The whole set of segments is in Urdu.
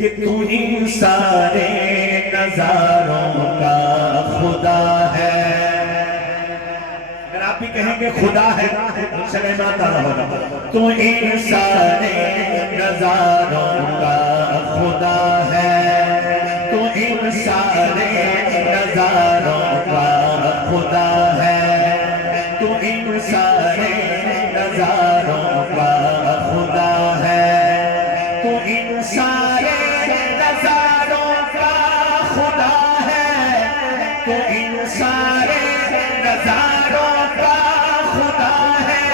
کہ تو ہی سارے نظاروں کا خدا ہے۔ اگر آپ بھی کہیں گے خدا ہے چلے ماتا ہوگا، تو ان سارے نظاروں کا خدا ہے، تو ان سارے نظاروں کا خدا ہے، تو ان سارے نظاروں کا خدا ہے، تو ان سارے نظاروں کا خدا ہے، تو ان سارے نظاروں کا خدا ہے،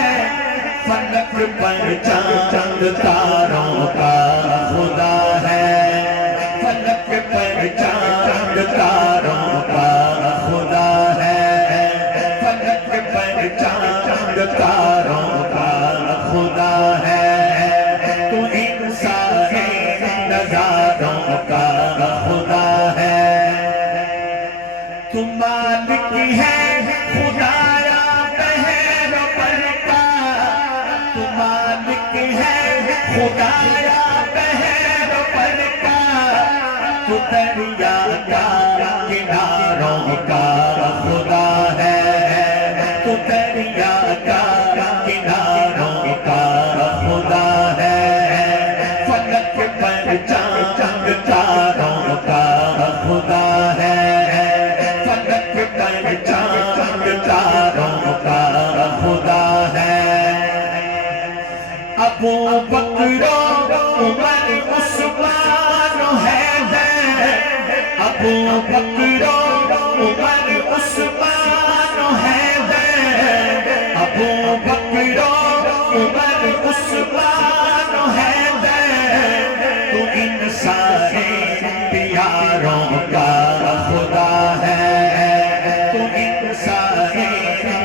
فلک پر چاند تاروں کا خدا ہے، فلک پر چاند تاروں کا خدا ہے، فلک پر چاند تاروں کا خدا ہے، تو ان سارے نظاروں کا خدا ہے۔ تو مالک ہے خدایا بہر پر کا، تو مالک ہے خدایا بہر پر کا، تو دریا کا کناروں کا خدا ہے، تو دریا کا کناروں کا خدا ہے، فلک پر چاند تاروں کا خدا ہے، فلک پر چاند تاروں کا خدا ہے۔ ابو بکر و عمر عثمان و حیدر، ابو بکر و عمر عثمان و حیدر، ابو بکر و عمر عثمان و حیدر، تو ان سارے پیاروں کا خدا ہے، تو ان سارے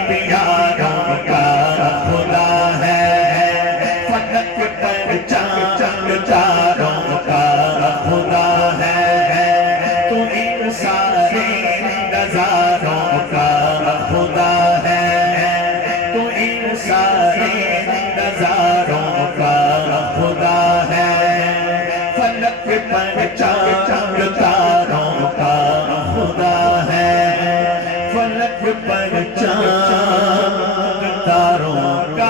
پیاروں کا خدا ہے، فلک پر چاند تاروں کا خدا ہے، تو ان سارے نظاروں کا خدا ہے، تو ان سارے نظاروں کا خدا ہے، فلک پر چاند تاروں کا خدا ہے، فلک پر چاند تاروں کا